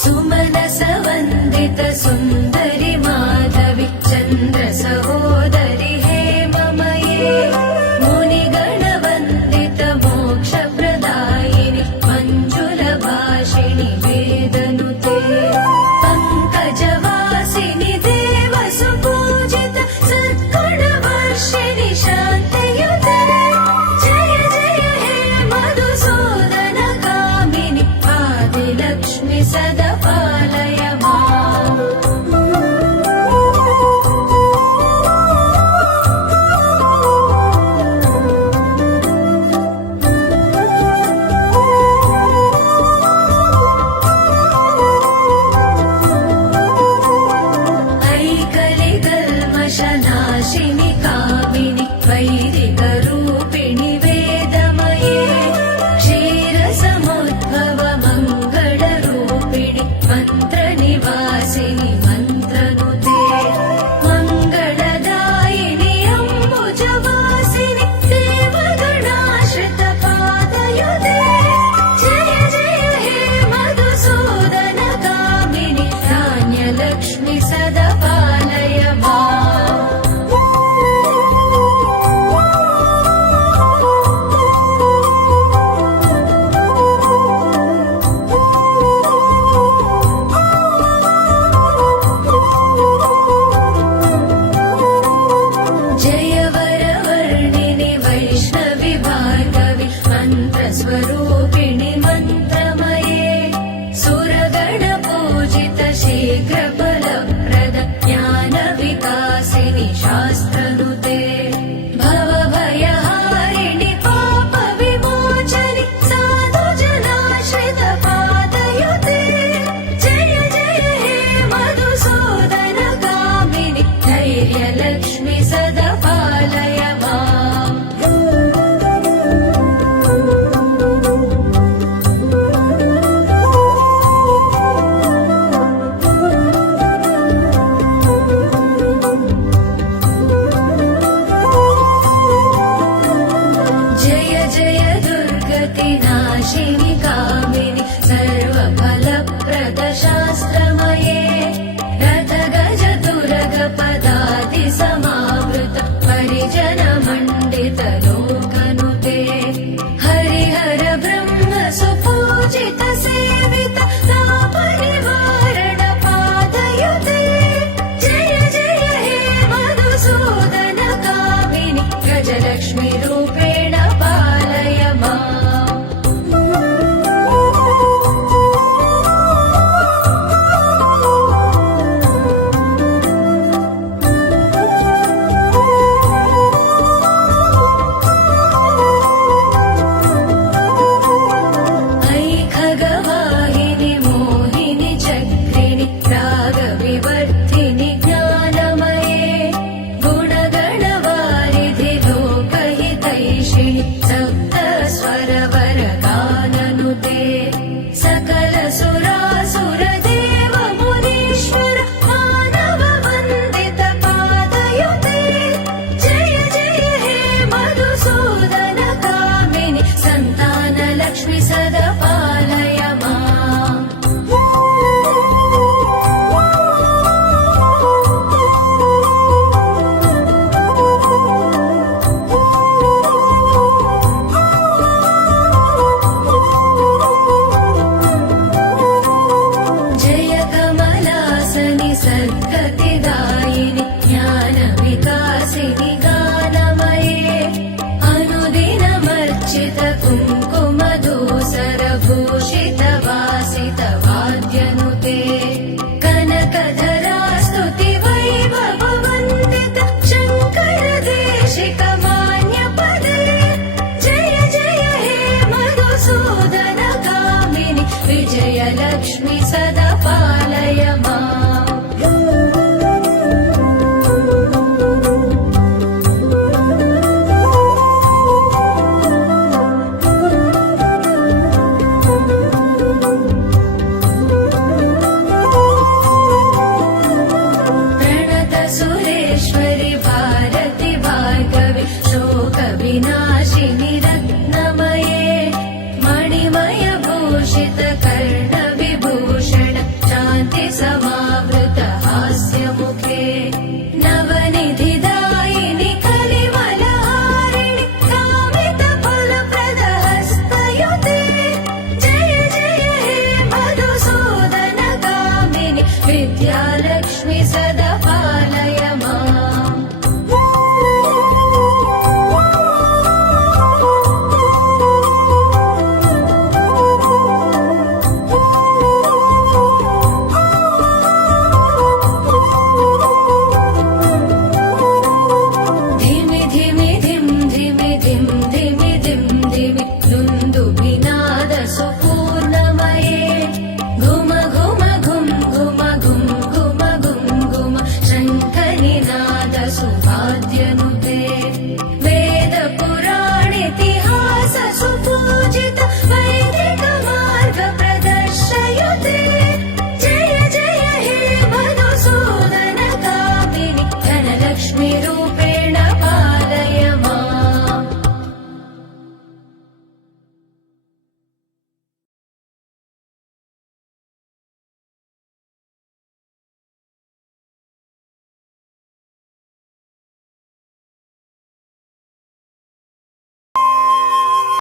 सुमनसवन्दित सुन्दरि माधवि चन्द्र सहोदरि हेममये मुनिगणवन्दित मोक्षप्रदायिनि मञ्जुलभाषिणि वेदनुते पङ्कजवासिनि देवसुपूजित सद्गुणवर्षिणि शान्तयुते जय जय हे मधुसूदन कामिनि आदिलक्ष्मि सदा पालय माम् ऐकलिकल्मषनाशिनि कामिनि वैदिकरूपिणि वेदमये क्षीरसमुद्भव मङ्गलरूपिणि मन्त्रनिवासिनि मन्त्रनुते मङ्गलदायिनि अम्बुजवासिनि देवगणाश्रितपादयुते जय जय हे मधुसूदन कामिनि धान्यलक्ष्मि सदा पालय माम् जय वरवर्णिनि वैष्णवि भार्गवि मन्त्रस्वरूपिणि मन्त्रमये सुरगणपूजित शीघ्रफलप्रद ज्ञानविकासिनि शास्त्रनुते भवभयहारिणि पापविमोचनि साधुजनाश्रितपादयुते जय जय हे मधुसूदन कामिनि धैर्यलक्ष्मि सदा पालय माम् जय जय दुर्गतिनाशिनि कामिनि सर्वफलप्रद शास्त्रमये रथगज तुरगपदादि समावृत परिजनमण्डित लोकनुते हरिहर ब्रह्म सुपूजित सेवित तापनिवारण पादयुते जय जय हे मधुसूदन कामिनि गजलक्ष्मि रूपेण पालय माम् ऐ खगवाहिनि मोहिनि चक्रिणि रागविवर्धिनि ज्ञानमये गुणगणवारिधि लोकहितैषिणि सप्तस्वरवरगाननुते सकलसुरासुरदेव मुनीश्वर मानववन्दित पादयुते जय जय हे मधुसूदन कामिनि सन्तानलक्ष्मि सदा पालय माम् जय कमलासनि सद्गतिदायिनि ज्ञानविकासिनि गानमये अनुदिनमर्चित कुङ्कुमधूसरभूषित वासित वाद्यनुते कनकधरास्तुति वैभववन्दित शङ्कर देशिक मान्यपदे जय जय हे मधुसूदन कामिनि विजयलक्ष्मि सदा पालय माम्